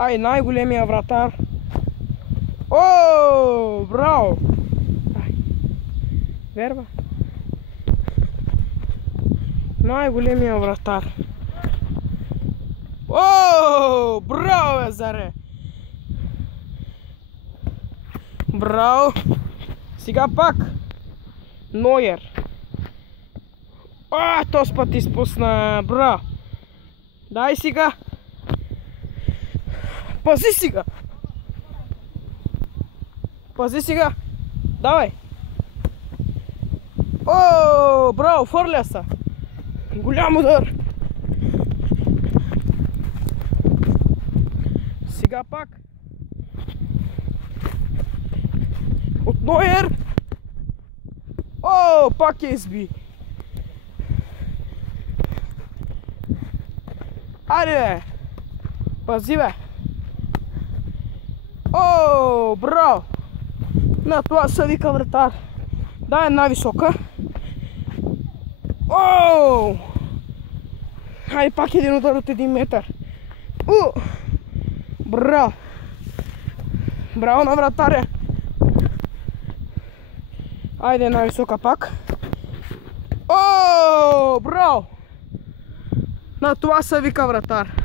Ай, най-големия вратар. О, браво! Верба. Най-големия вратар. О, браво, Заре! Браво! Сега пак Нойер. Този път изпусна. Браво! Дай сега. Пази сега. Пази сега. Давай. О, браво, фърля се. Голям удар. Сега пак. От Нойер. О, пак я изби. Айде, бе. Пази, бе. О, браво. На това се вика вратар. Дай една висока. О! Хайде пак един удар от 1 метър. Браво! Браво на вратаря! Айде една висока пак. О! Браво! На това се вика вратар.